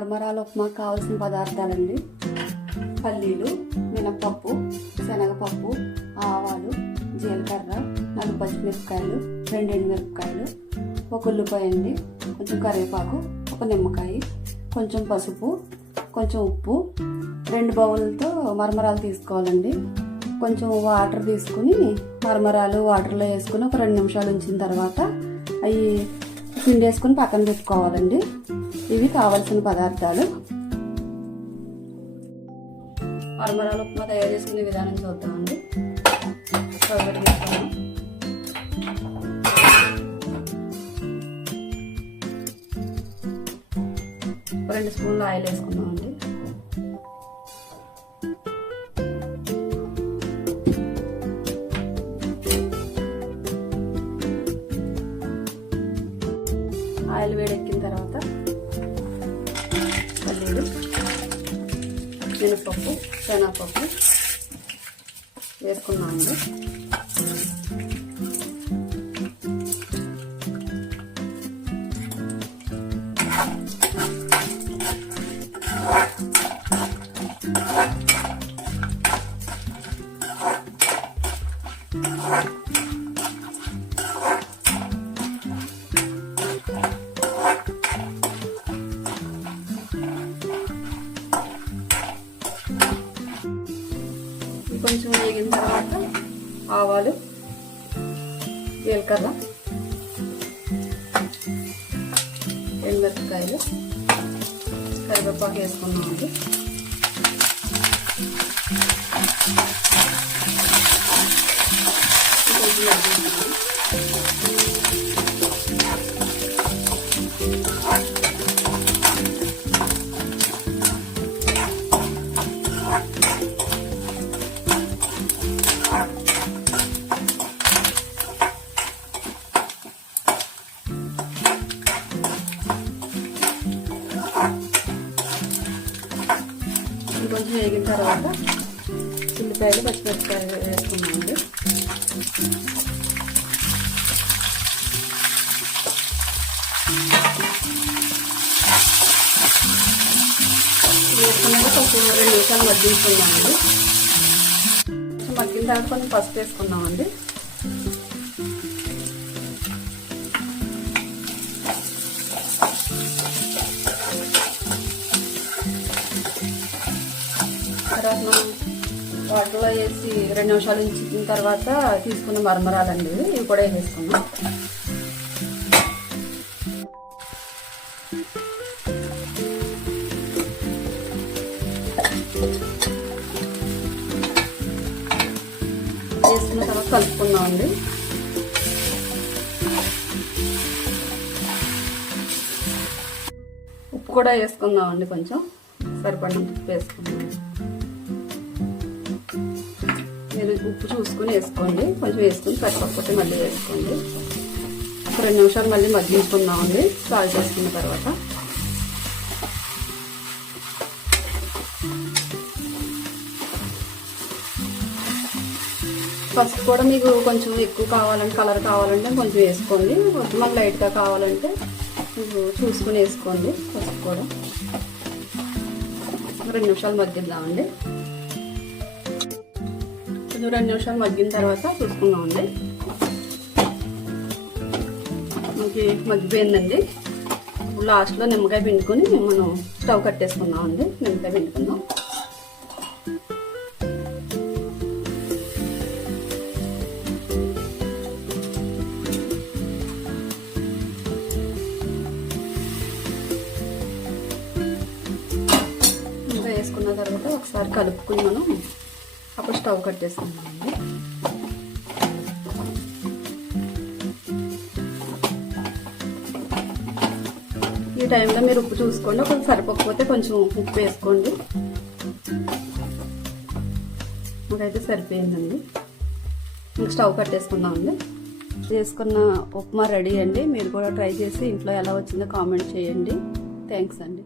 మరమరాల ఉప్మాకు కావాల్సిన పదార్థాలండి: పల్లీలు, మినపప్పు, శనగపప్పు, ఆవాలు, జీలకర్ర, 4 పచ్చిమిరపకాయలు, 2 ఎండుమిరపకాయలు, 1 ఉల్లిపాయ అండి, కొంచెం కరివేపాకు, 1 నిమ్మకాయ, కొంచెం పసుపు, కొంచెం ఉప్పు, 2 బౌల్తో మరమరాలు తీసుకోవాలండి. కొంచెం వాటర్ తీసుకుని మరమరాలు వాటర్లో వేసుకుని ఒక 2 నిమిషాలు ఉంచిన తర్వాత అవి పిండి వేసుకుని పక్కన పెట్టుకోవాలండి. ఇవి కావాల్సిన పదార్థాలు. మరమరాల ఉప్మా తయారు చేసుకునే విధానం చూద్దామండి. స్టవ్ పెట్టుకుంటాము. 2 స్పూన్లు ఆయిల్ వేసుకున్నామండి. ఆయిల్ వేడెక్కిన తర్వాత పల్లీలు, మినపప్పు, శనగపప్పు వేసుకున్నామండి. కొంచెం వేగిన తర్వాత ఆవాలు, జీలకర్ర, ఎండుమిరపకాయలు, కరివేపాకు వేసుకున్నామండి. కొంచెం వేగిన తర్వాత ఉల్లిపాయలు, పచ్చిమిరపకాయలు వేసుకున్నామండి. వేసుకున్నాక కొంచెం 2 నిమిషాలు మగ్గించుకున్నామండి. కొంచెం మగ్గిన తర్వాత కొంచెం పసుపు వేసుకున్నామండి. తర్వాత వాటర్లో వేసి 2 నిమిషాలు ఉంచిన తర్వాత తీసుకున్న మరమరాలండి ఇవి కూడా వేసుకున్నాం. వేసుకున్న తర్వాత కలుపుకున్నామండి. ఉప్పు కూడా వేసుకుందామండి. కొంచెం సరిపడినంత ఉప్పు వేసుకున్నాం. మీరు ఉప్పు చూసుకుని వేసుకోండి. కొంచెం వేసుకుని సరిపోతే మళ్ళీ వేసుకోండి. 2 నిమిషాలు మళ్ళీ మగ్గించుకుందామండి. సాల్ట్ వేసుకున్న తర్వాత పసుపు కూడా మీకు కొంచెం ఎక్కువ కావాలంటే, కలర్ కావాలంటే కొంచెం వేసుకోండి. కొంచెం మళ్ళీ లైట్గా కావాలంటే మీకు చూసుకుని వేసుకోండి. పసుపు కూడా 2 నిమిషాలు మగ్గిద్దామండి. 2 నిమిషాలు మగ్గిన తర్వాత చూసుకుందామండి. మనకి మగ్గిపోయిందండి. ఇప్పుడు లాస్ట్లో నిమ్మకాయ పిండుకొని మనం స్టవ్ కట్టేసుకుందామండి. నిమ్మకాయ పిండుకుందాం. నిమ్మకాయ వేసుకున్న తర్వాత ఒకసారి కలుపుకుని మనం అప్పుడు స్టవ్ కట్టేసుకున్నామండి. ఈ టైంలో మీరు ఉప్పు చూసుకోండి. కొంచెం సరిపోకపోతే కొంచెం ఉప్పు వేసుకోండి. ఇదైతే సరిపోయిందండి. ఇంకా స్టవ్ కట్టేసుకుందామండి. చేసుకున్న ఉప్మా రెడీ అండి. మీరు కూడా ట్రై చేసి ఇంట్లో ఎలా వచ్చిందో కామెంట్ చేయండి. థ్యాంక్స్ అండి.